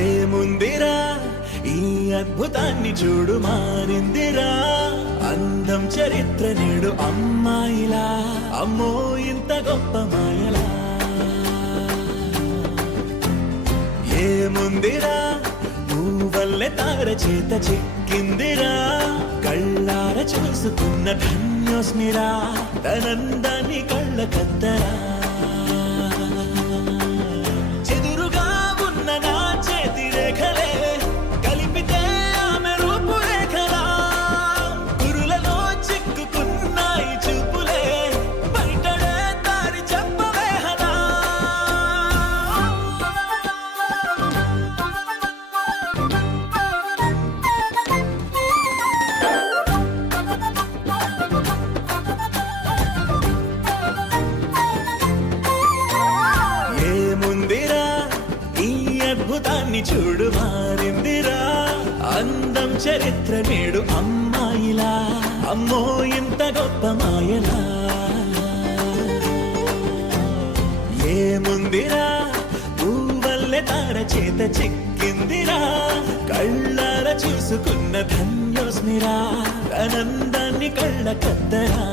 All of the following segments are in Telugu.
ఏముందిరా ఈ అద్భుతాన్ని చూడు, మారిందిరా అందం చరిత్ర నేడు అమ్మాయిలా, అమ్మో ఇంత గొప్ప మాయలా. ఏముందిరా నువ్వల్లే తార చేత చిక్కిందిరా, కళ్ళార చూసుకున్న ధన్యోస్మిరా, తనందాన్ని కళ్ళ కద్దరా. చెదురుగా ఉన్న నా చేతి రేఖలే కలిపితే ఆమె రూపురేఖలా, గురులలో చిక్కుకున్నాయి చూపులే, బయటడే దారి చెప్పవేహలా. ఏముందిరా ఈ అద్భుతాన్ని చూడు, మారిందిరా అందం చరిత్ర నేడు అమ్మాయిలా, అమ్మో ఇంత గొప్ప మాయలా. ఏముందిరా నువ్వల్లే తార చేత చిక్కిందిరా, కళ్ళార చూసుకున్న ధన్యోస్మిరా, ఆనందాన్ని కళ్ళ కద్దరా.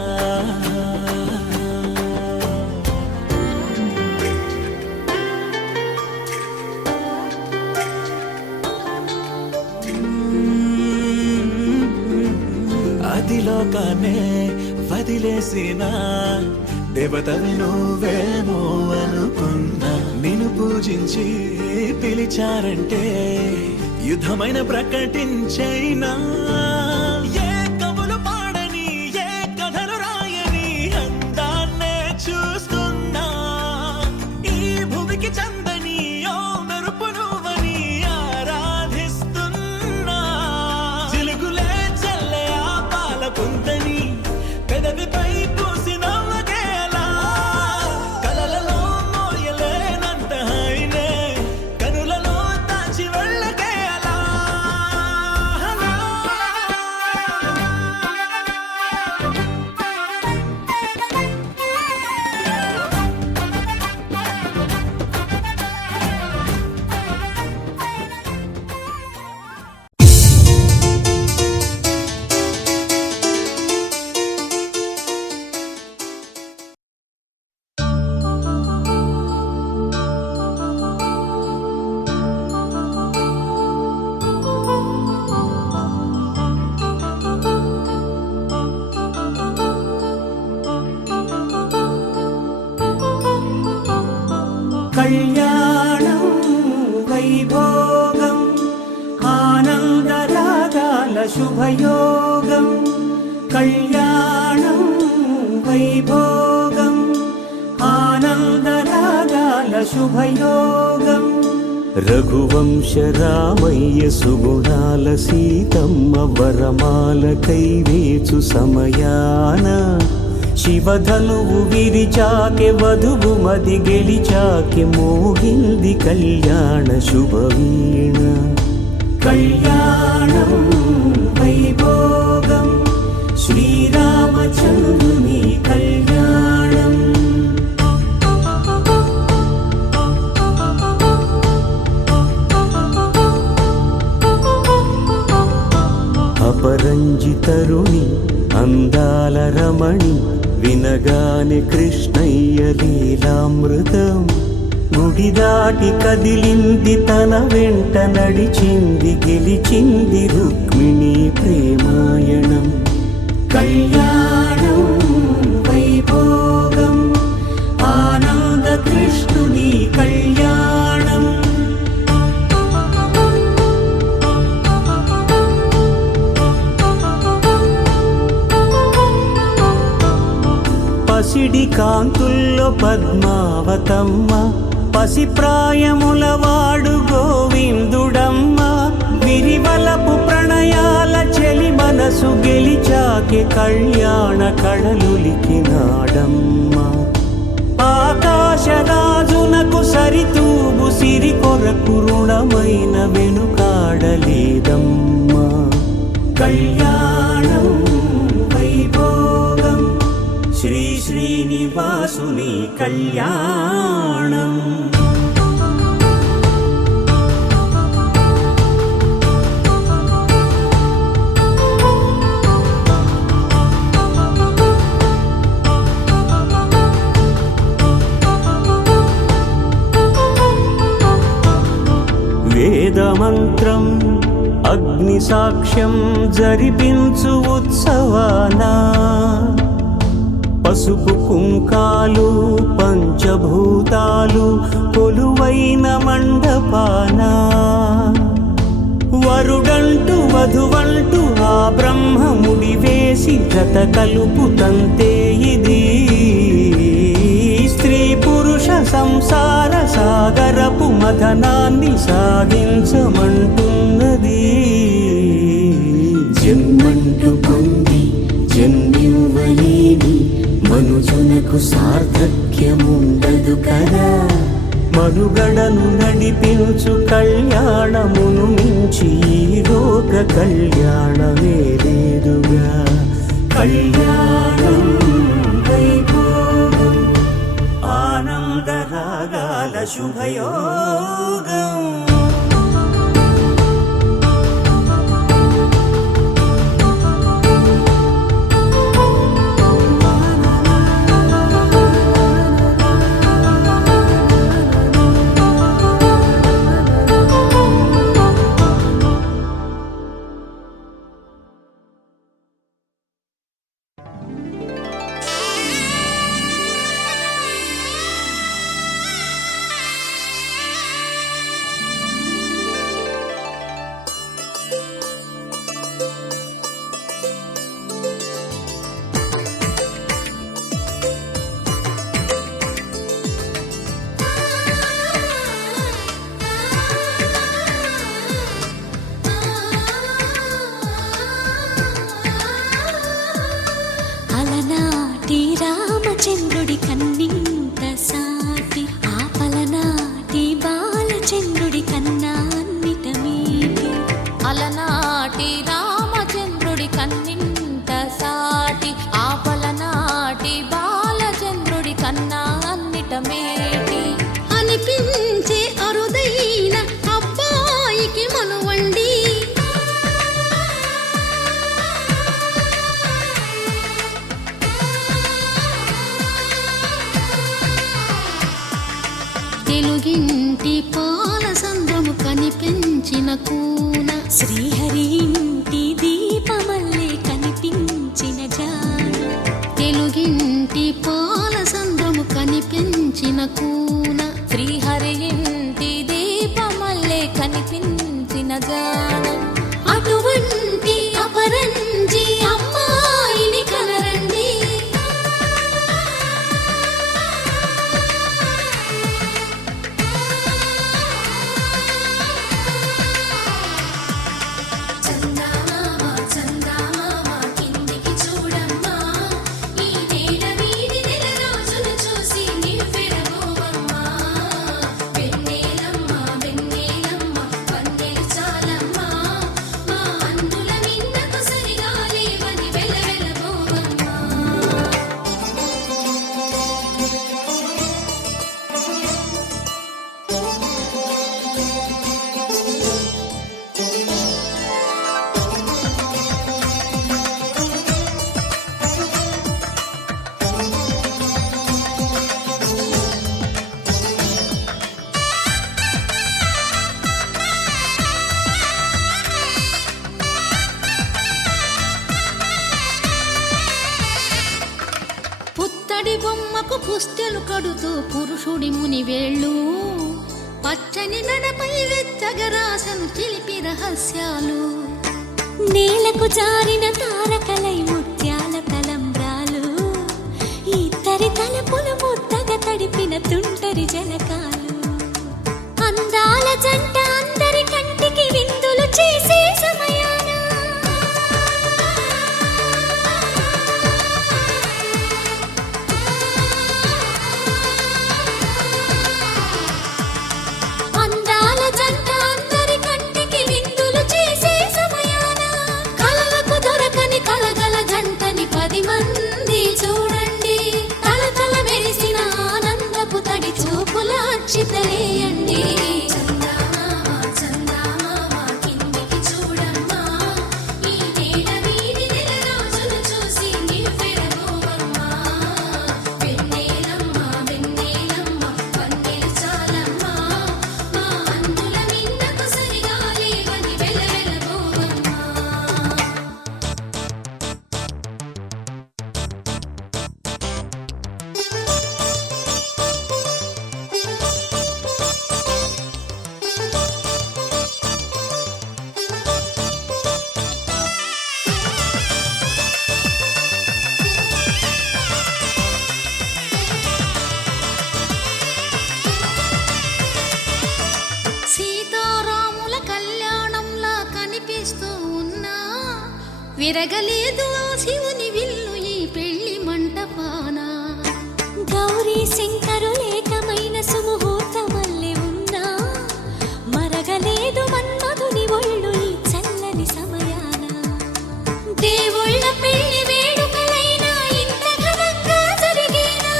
అదిలోకానే వదిలేసిన దేవతవి నువ్వేమో అనుకున్నా, నిన్ను పూజించి పిలిచారంటే యుద్ధమైన ప్రకటించైనా. ఏ కవులు పాడని ఏ కథలు రాయని అందాన్నే చూస్తున్నా, ఈ భూమికి చందని ఓ మెరుపు నువ్వని ఆరాధిస్తున్నా. చిలుగులే చల్లే ఆ పాల పుంతని పెదవిపై పూసి నవ్వగేలా, కలలలో మోయలేనంత హాయినే కనులలో దాచి వెళ్ళగేలా. కళ్యాణం వైభోగం ఆనందరాగాల శుభయోగం, కళ్యాణం వైభోగం ఆనందరాగాల శుభయోగం. రఘువంశ రామయ్య సుగుణాల సీతమ్మ వరమాల కైవేచు సమయాన, శివధనువు విరిచాకె వధువు మది గెలిచాకె మోగింది కళ్యాణ శుభవీణ. కళ్యాణం వైభోగం శ్రీరామచంద్రుని కళ్యాణం. అపరంజి తరుణి అందాల రమణి, వినగానే కృష్ణయ్య లీలామృతం. గుడి దాటి కదిలింది తన వెంట నడిచింది, గెలిచింది రుక్మిణి ప్రేమాయణం. కళ్యాణం వైభోగం ఆనంద కృష్ణుని కళ్యాణం. పసిడి కాంతుల్లో పద్మావతమ్మ, పసిప్రాయముల వాడు గోవిందుడమ్మ. విరివలపు ప్రణయాల చెలి మనసు గెలిచాకే కళ్యాణ కళలులికినాడమ్మ. ఆకాశరాజునకు సరితూగు సిరి కొరకు రుణమైన వెనుకాడలేదమ్మా. కళ్యాణం వైభోగం శ్రీ శ్రీనివాసుని కళ్యాణం. వేదమంత్రం అగ్ని సాక్ష్యం జరిపించు ఉత్సవాన, పసుపు కుంకాలు పంచభూతాలు కొలువైన మండపాన. వరుడంటూ వధువంటూ ఆ బ్రహ్మముడి వేసి జత కలుపుతంతే ఇది. స్త్రీ పురుష సంసార సాగరపు మథనాన్ని సాగించమంటున్నది. జన్మంటూ పొంది జన్మివ్వలేని మనుజునకు సార్థక్యముండదు కదా. మనుగడను నడిపించు కళ్యాణమును మించి ఈ లోక కళ్యాణమే లేదుగా. కళ్యాణం వైభోగం ఆనందరాగాల శుభయోగం. రామచంద్రుడి కన్నింత సాటి, ఆపలనాటి బాలచంద్రుడి కన్నా అన్నిట మీటి. అలనాటి రామచంద్రుడి కన్నింత సాటి, ఆపలనాటి బాలచంద్రుడి కన్నా అన్నిట మేటి. అనిపించే అరుదైన అబ్బాయికి మనువండి, తెలుగింటి పాల సంద్రము కనిపించిన కూన, శ్రీహరి ఇంటి దీపమల్లే కనిపించిన జాన. తెలుగింటి పాల సంద్రము కనిపించిన కూన, శ్రీహరి ఇంటి దీపమల్లే కనిపించిన జాన. అటువంటి అపరంజి అమ్మాయిని కనరండి. పుత్తడి బొమ్మకు పుస్తెలు కడుతూ పురుషుడి ముని వేళ్ళు, పచ్చని నడపై వెచ్చగరాసను చిలిపి రహస్యాలు. నేలకు జారిన తారకలై ముత్యాల తలంబ్రాలు, ఇద్దరి అందరి తలపులు ముద్దగా తడిపిన తుంటరి జలకాలు అందాల జంట అందరి కంటికి విందులు చేసే సమయాన అందాల జంట అందరి కంటికి విందులు చేసే సమయాన కలలకు దొరకని కలగల జంటని 10 మంది చూడండి తలతల మెరిసిన ఆనందపు తడి చూపుల అక్షితలేయండి సీతారాముల కళ్యాణంలా కనిపిస్తూ ఉన్నా విరగలేదు ఆ శివుని విల్లు ఈ పెళ్లి మంటపాన గౌరీ శంకరులేకమైన సుముహూర్తమల్లె ఉన్నా మరగలేదు మన్మధుని ఒళ్ళు ఈ చల్లని సమయాన దేవుళ్ళ పెళ్లి వేడుకలైనా ఇంత ఘనంగా జరిగేనా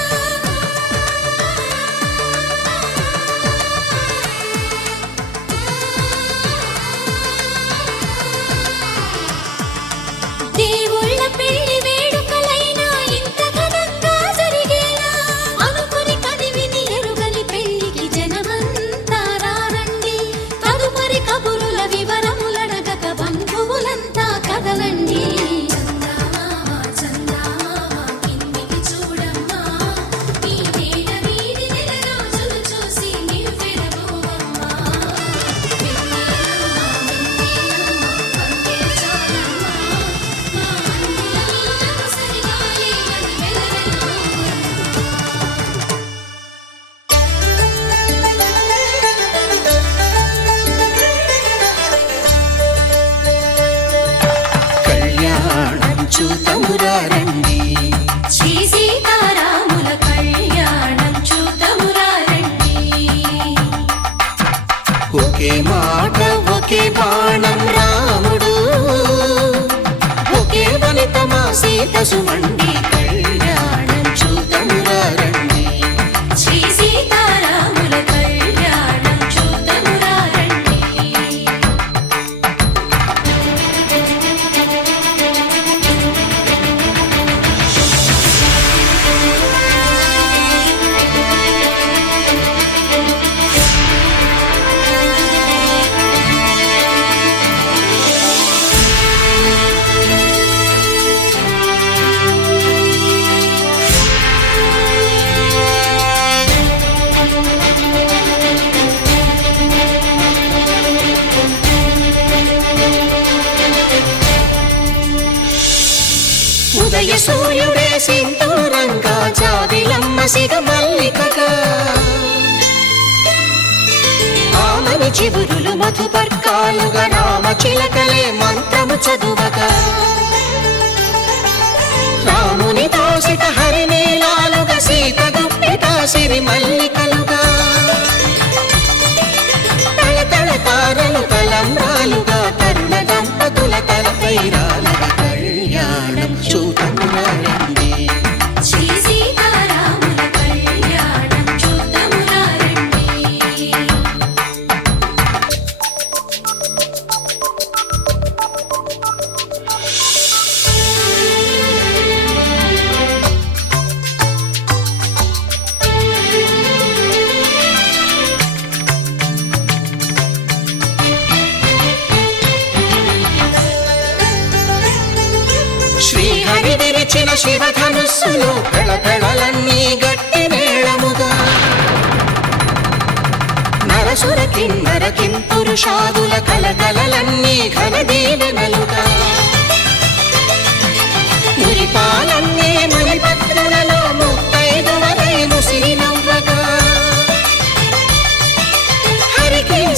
దేవుళ్ళ పెళ్లి వేడుకలైనా ఇంత ఘనంగా జరిగేనా అనుకుని కదివిని ఎరుగని పెళ్లికి జనమంతా రారండి తదుపరి కబురుల వివరములడగక బంధువులంతా కదలండి కళ్యాణం చూతమురా రండి శ్రీ సీతారాముల కళ్యాణం చూతమురా రండి ఒకే మాట ఒకే బాణం రాముడు ఒకే వనిత మా సీత సుమండి కళ్యాణం చూతమురా రండి శ్రీ సీతారాముల కళ్యాణం చూతమురా రండి ఉదయ సూర్యుడే సింధూరంగా జాబిలమ్మ సిగ మల్లికగా ఆమని చివురులు మధుపర్కాలుగా రామ చిలకలే మంత్రము చదువగా రాముని దోసిట హరినీలాలుగా సీత గుప్పిట సిరి మల్లికలుగా తళతళ తారలు తలంబ్రాలుగా తరుణ దంపతుల తలపైరాలుగా కళ్యాణం చూతమురా రండి శ్రీ సీతారాముల కళ్యాణం చూతమురా రండి శ్రీహరి విరిచిన శివధనుస్సులు పెళపెళలన్నీ గట్టి మేళముగా నరసుర కిన్నర కింపురుషాదుల కలకలలన్నీ ఘన దీవెనలుగా మురిపాలన్నీ మణిపత్రులలో ముత్తై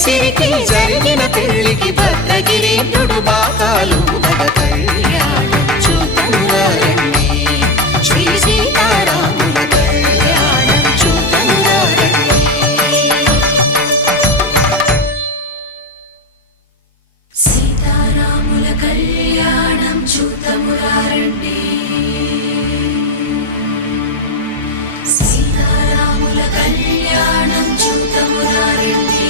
సిరికి జరిగిన పెళ్లికి భద్రగిరీంద్రుడు బాకాలు నగ కళ్యాణం చూతమురా రండి శ్రీ సీతారాముల కళ్యాణం చూతమురా రండి. సీతారాముల కళ్యాణం చూతమురా రండి. సీతారాముల కళ్యాణం చూతమురా రండి.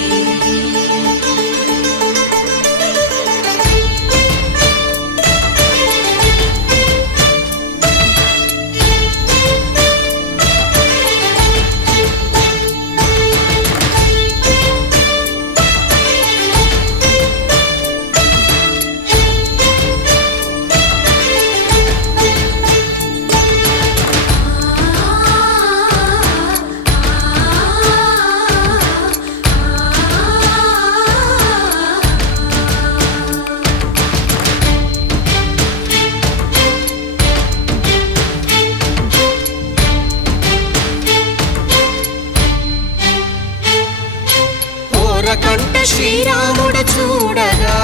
కంట శ్రీరాముడు చూడగా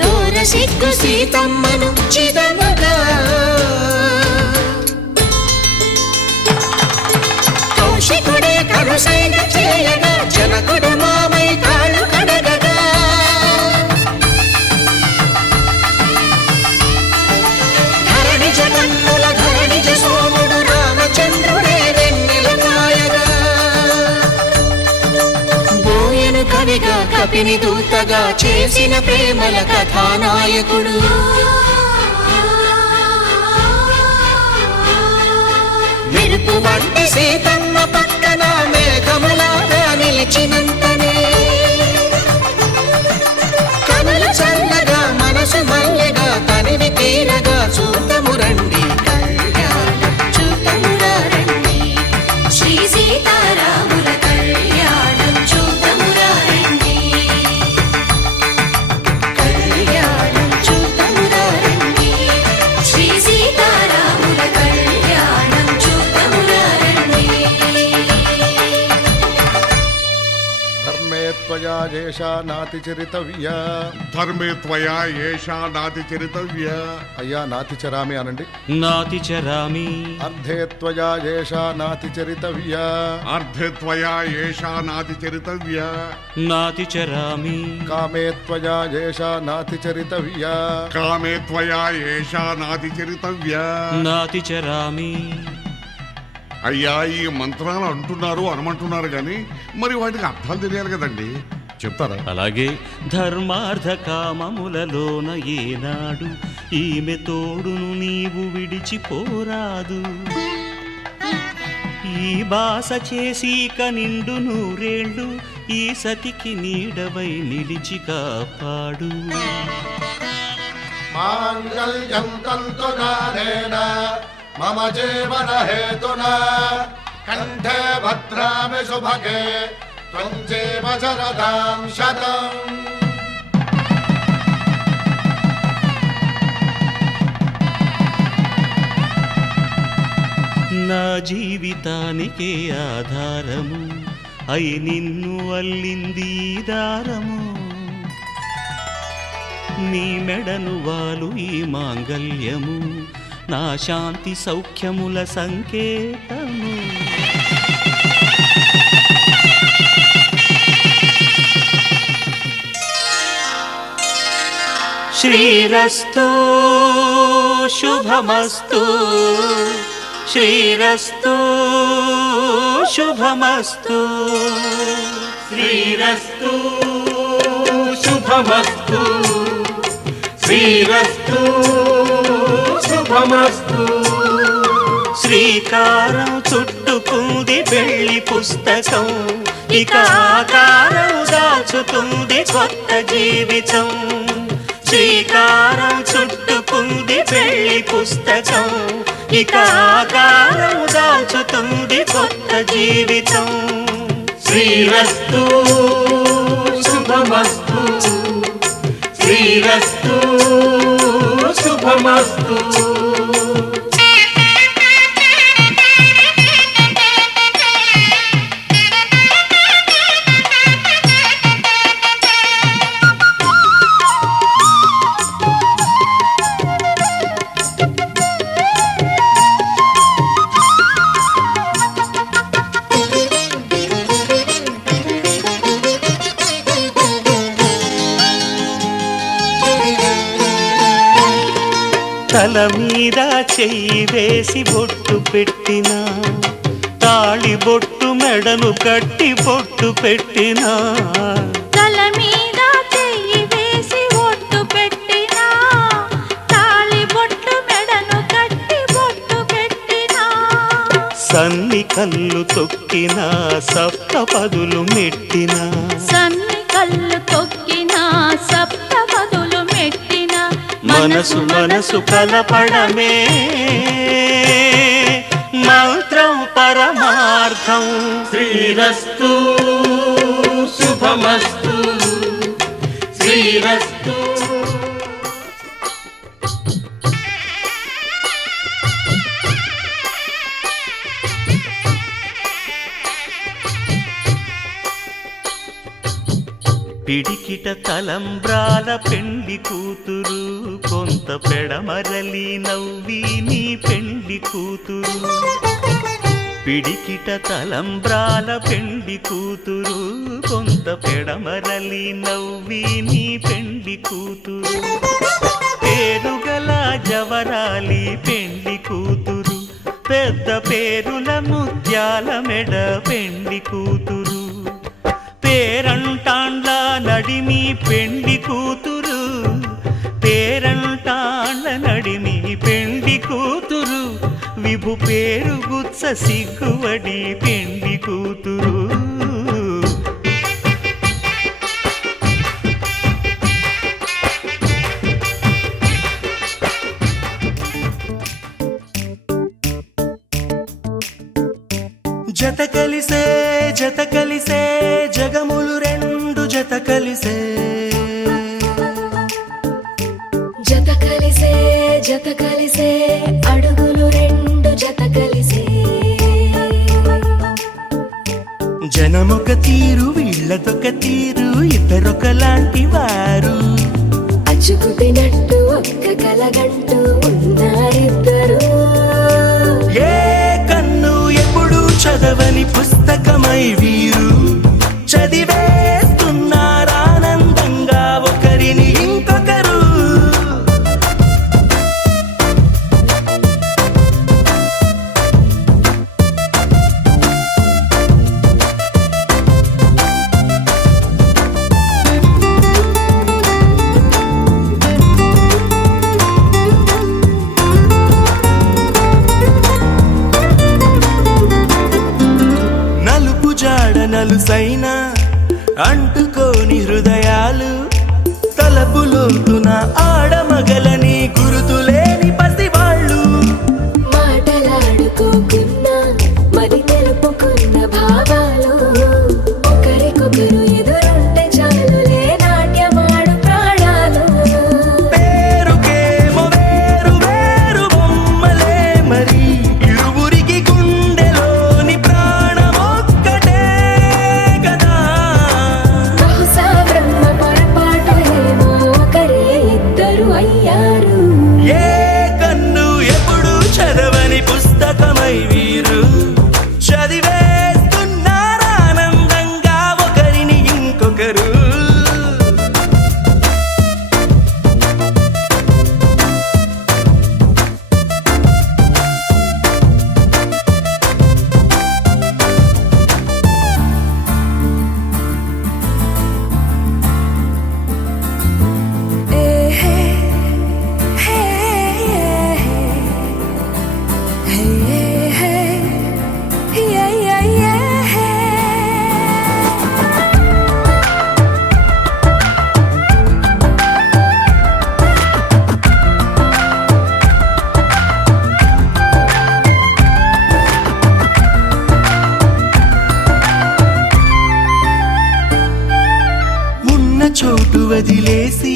దూర సిగ్గు సీతమ్మను చిదమగా కౌశికుడే కరుసైన చేయగా జనకుడు మామై కాళ్ళు కడగగా ధరణి జగన్నుల ధరణిజ సోముడు రామచంద్రుడే కవిగా కపిని దూతగా చేసిన ప్రేమల కథానాయకుడు మెరుపు వంటి సీతమ్మ పక్కన మేఘములాగా నిలిచినంతనే కనులు చల్లగా మనసు మల్లెగా తనివి తీరగా చూతము రండి కళ్యాణం చూతమురా రండి శ్రీ సీతారాముల కళ్యాణం చూతమురా రండి. కళ్యాణం చూతమురా రండి శ్రీ సీతారాముల కళ్యాణం చూతమురా రండి. ధర్మే త్వయా ఏషా నాతి చరితవ్య. ధర్మే త్వయా ఏషా నాతి చరితవ్య. అయ్యా నాతి చరామి అనండి. నాతి చరామి. అర్ధే త్వయా ఏషా నాతి చరితవ్య. అర్ధే త్వయా ఏషా నాతి చరితవ్య. నాతి చరామి. కామే త్వయా ఏషా నాతి చరితవ్య. కామే త్వయా ఏషా నాతి చరితవ్య. నాతి చరామి. అయ్యా ఈ మంత్రాలు అంటున్నారు అనమంటున్నారు కానీ మరి వాటికి అర్థాలు తెలియాలి కదండి, చెప్తారా? అలాగే ధర్మార్థ కామములలోన ఏనాడు ఈమె తోడును నీవు విడిచిపోరాదు. ఈ బాస చేసి నిండు నూరేళ్ళు ఈ సతికి నీడవై నిలిచి కాపాడు. మాంగళ్యం తంతునానేన మమ జీవన హేతునా కంఠే భద్రామి శుభగే త్వం జీవ శరదాం శతం. నా జీవితానికే ఆధారము అయి నిన్ను అల్లింది దారము. నీ మెడను వాలు ఈ మాంగల్యము నా శాంతి సౌఖ్యముల సంకేతము. శ్రీరస్తు శుభమస్తు శ్రీరస్తు శుభమస్తు శ్రీరస్తు శుభమస్తు శ్రీరస్తు శుభమస్తు. శ్రీకారం చుట్టుకుంది పెళ్లి పుస్తకం ఇక ఆకారం దాచుతుంది కొత్త జీవితం. శ్రీకారం చుట్టుకుంది పెళ్లి పుస్తకం ఇక ఆకారం దాచుతుంది కొత్త జీవితం. శ్రీరస్తు శుభమస్తు శ్రీరస్తు శుభమస్తు. తల మీద చెయ్యి వేసి బొట్టు పెట్టినా తాళి బొట్టు మెడను కట్టి బొట్టు పెట్టినా తల మీద చెయ్యి వేసి బొట్టు పెట్టినా తాళి బొట్టు మెడను కట్టి బొట్టు పెట్టినా సన్ని కళ్ళు తొక్కినా సప్తపదులు మెట్టినా సన్ని కళ్ళు తొక్కినా సప్తపదులు మెట్టినా మనసు మనసు కలపడమే మంత్రం పరమార్థం. శ్రీరస్తు శుభమస్తు శ్రీరస్తు. పిడికిట తలంబ్రాల పెండ్లి కూతురు కొంత పెడమరలి నవ్వి నీ పెండ్లి కూతురు. పిడికిట తలంబ్రాల పెండ్లి కూతురు కొంత పెడమరలి నవ్వి నీ పెండ్లి కూతురు. పేరుగల జవరాలి పెండ్లి కూతురు పెద్ద పేరుల ముత్యాల మెడ పెండ్లి కూతురు. పేరంటాండ్ల నడిమి పెండ్లి కూతురు పేరంటాండ్ల నడిమి పెండ్లి కూతురు. విభు పేరు గుత్స సిగ్గువడి పెండ్లి కూతురు. జత కలిసే జత కలిసే జగములు రెండు జత కలిసే జత కలిసే జత కలిసే అడుగులు రెండు జత కలిసే జనమొక తీరు వీళ్ళదొక తీరు ఇద్దరొకలాంటి వారు. అచ్చుకు తినట్టు ఒక్క కలగంటూ ఉన్నారిద్దరు. ఏ కన్ను ఎప్పుడు చదవని పుస్తకమై వీరు చదివేస్తున్నారానందంగా ఒకరిని ఇంకొకరు. నలుపు జాడ నలుసైన అంటుకోని హృదయాలు తలపులోతున ఆడమగలని గురుతులేని పసివాళ్ళు. మాటలాడుకోకున్నా మరి తెలుపుకున్న భావాలు ఒకరికొకరు ఎదురుంటే చాలులే నాట్యమాడు ప్రాణాలు. పేరుకేమో వేరు వేరు బొమ్మలే మరి ఇరువురికి గుండెలోని ప్రాణమొక్కటే కదా. బహుశా బ్రహ్మ పొరపాటు ఏమో ఒకరే ఇద్దరు అయ్యారు. ఏ కన్ను ఎప్పుడు చదవని పుస్తకమై వీరు చదివేస్తున్నారానందంగా ఒకరిని ఇంకొకరు. ఉన్న చోటు వదిలేసి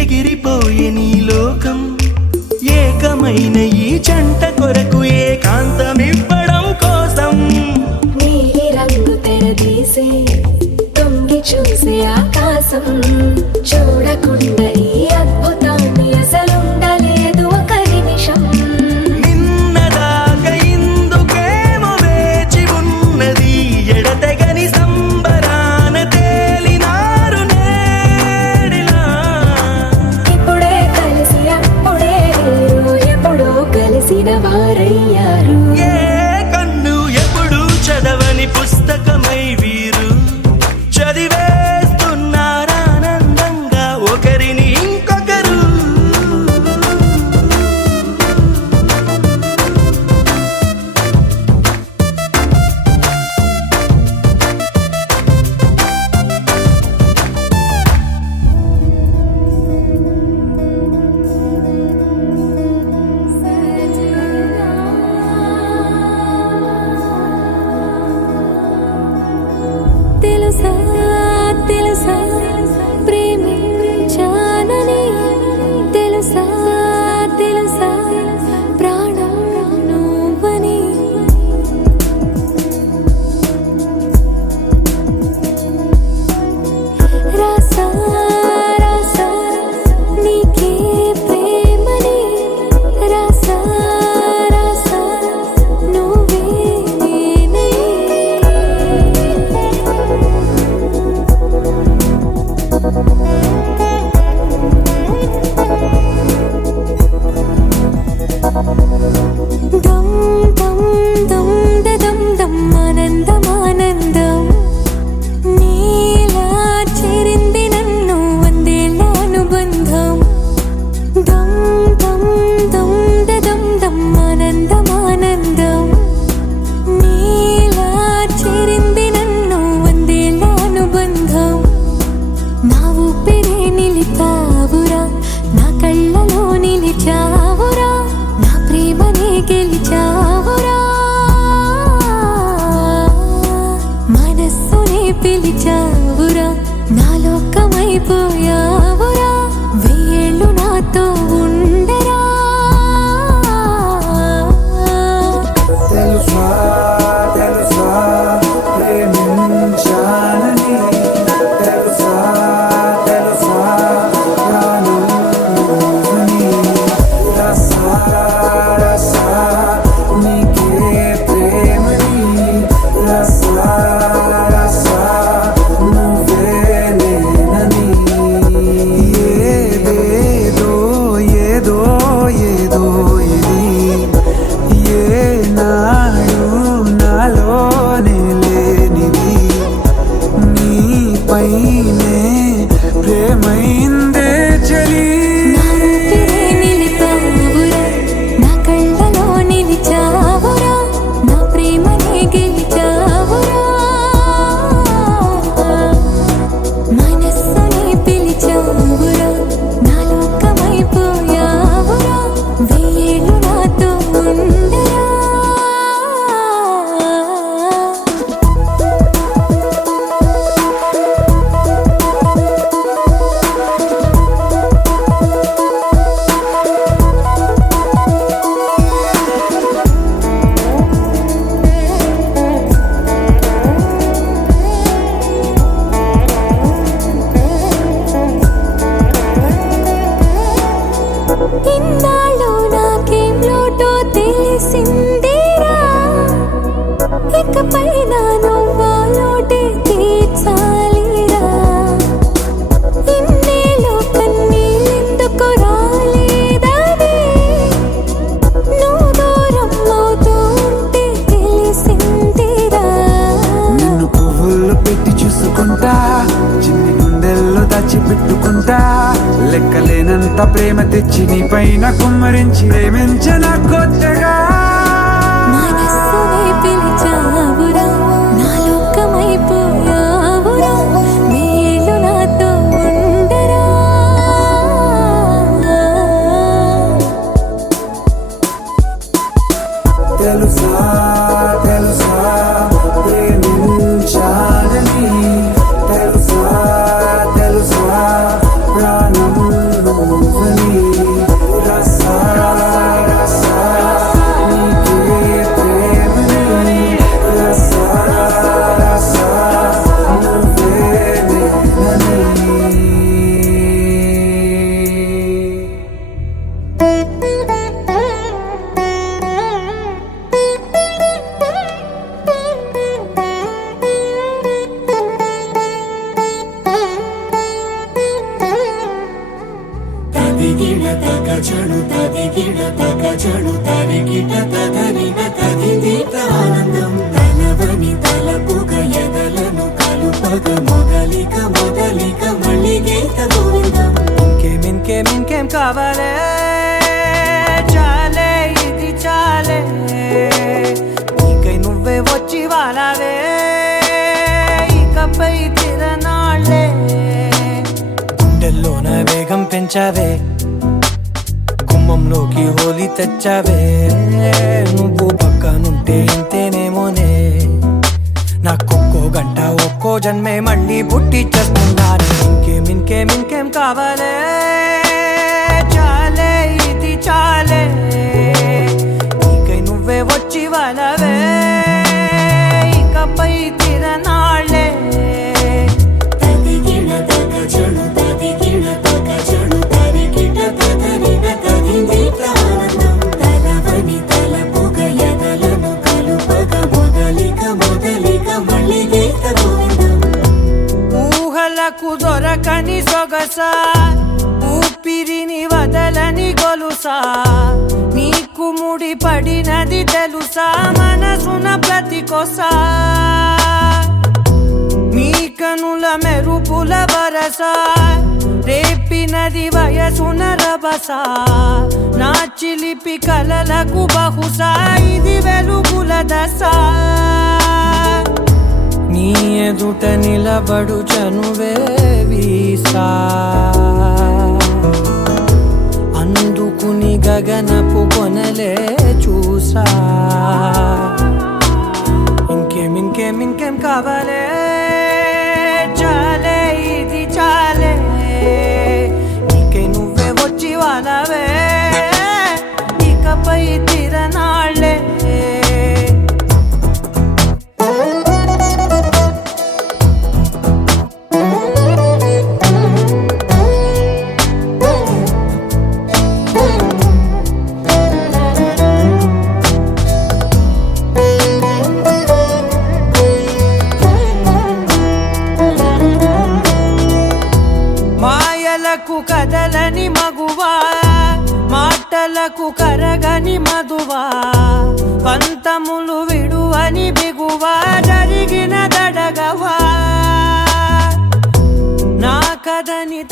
ఎగిరిపోయే నీ లోకం. ఏకమైన ఈ జంట కొరకు ఏకాంతమివ్వడం కోసం నీలి రంగు తెరదీసే తొంగి చూసే ఆకాశం. చూడకుండా ఈ అద్భుతాన్ని అసలుండలేదు ఒక నిమిషం. నిన్నదాకా ఇందుకేమో వేచి ఉన్నది ఎడతెగని సంబరాన తేలినారు నేడిలా. నిలిచావురా మనస్సునే పిలిచావురా నా లోకమైపోయావురా వెయ్యేళ్ళు నాతో ఉండరా తెలుసా తెలుసా ప్రేమించానని తెలుసా తెలుసా ప్రాణం నువ్వని రసా రసా నీకే ప్రేమని రసా రసా నువ్వే నేనని ఏదేదో ఏదో ఏదో ఇది ఏనాడు నాలోనే లేనిది నీపైనే ప్రేమైందే చలి నా ఊపిరే నిలిపావురా నా కళ్ళలో నిలిచావురా నా ప్రేమనే గెలిచావురా మనస్సునే పిలిచావురా నా లోకమైపోయావురా వెయ్యేళ్ళు నాతో ఉండరా ఇన్నాళ్ళు నాకేం లోటో తెలిసిందేరా ఇకపై నా నువ్వా లోటే తీర్చాలిరా ఇన్నేళ్ళు కన్నీళ్ళెందుకు రాలేదని నువ్వు దూరం అవుతూ ఉంటే తెలిసిందేరా నిన్ను పువ్వుల్లో పెట్టి చూసుకుంటా చిన్ని గుండెల్లో దాచిపెట్టుకుంటా లెక్కలేనంత ప్రేమ తెచ్చి నీ పైన కుమ్మరించి ప్రేమించన కొత్తగా మనస్సునే పిలిచావురా నా లోకమైపోయావురా మేలు నాతో ఉండరా తెలుసా తెలుసా ప్రేమించాలని తెలుసా తెలుసా ప్రాణం నువ్వని రసా రసా నీకే ప్రేమని రసా రసా నువ్వే నేనని తదిగిడ తగచడు తదిగిడ తగచడు తరిగిట తదరిన తదిదీత ఆనందం తలవని తలపుగ ఎదలను కలుపగ మొదలిక మొదలిక మళ్ళీ గీత గోవిందం ఇంకేం కావాలే చాలే ఇది చాలే నీకై నువ్వే వచ్చి వాలావే ఇకపై తిరనాళ్ళే గుండెల్లోన వేగం పెంచావే గుమ్మంలోకి హోలీ తెచ్చావే నువ్వు పక్కనుంటే ఇంతేనేమోనే నాకొక్కో గంట ఒక్కో జన్మే మళ్ళీ పుట్టి చేస్తున్నాను ఇంకేం కావాలే చాలే ఇది చాలే నీకై నువ్వే వచ్చి వాళ్ళవే ఇకపై తిరనాళ్ళే తదిగిడ తగచడు తదిగిడ తగచడు తరిగిట తదరిన తదిదీత ఆనందం తలవని తలపుగ ఎదలను కలుపగ మొదలిక మొదలిక మళ్ళీ గీత గోవిందం ఊహలకు దొరకని సొగసా ఊపిరిని వదలని గొలుసా నీకు ముడి పడినది తెలుసా మనసున ప్రతి కొసా నీ కనుల మెరుపుల వరస రేపినది వయసున రభస నా చిలిపి కలలకు బహుశా ఇది వెలుగుల దశ నీ ఎదుట నిలబడు చనువే వీసా అందుకుని గగనపు కొనలే చూసా తెలుసా ఇంకేం కావాలే చాలే ఇది చాలే నీకే నువ్వే వచ్చి వాళ్ళవే ఇకపై తిరనాళ్ళే మాయలకు కదలని మగువా మాటలకు కరగని మధువా పంతములు విడువని బిగువా జరిగిన దడగవా నా కదని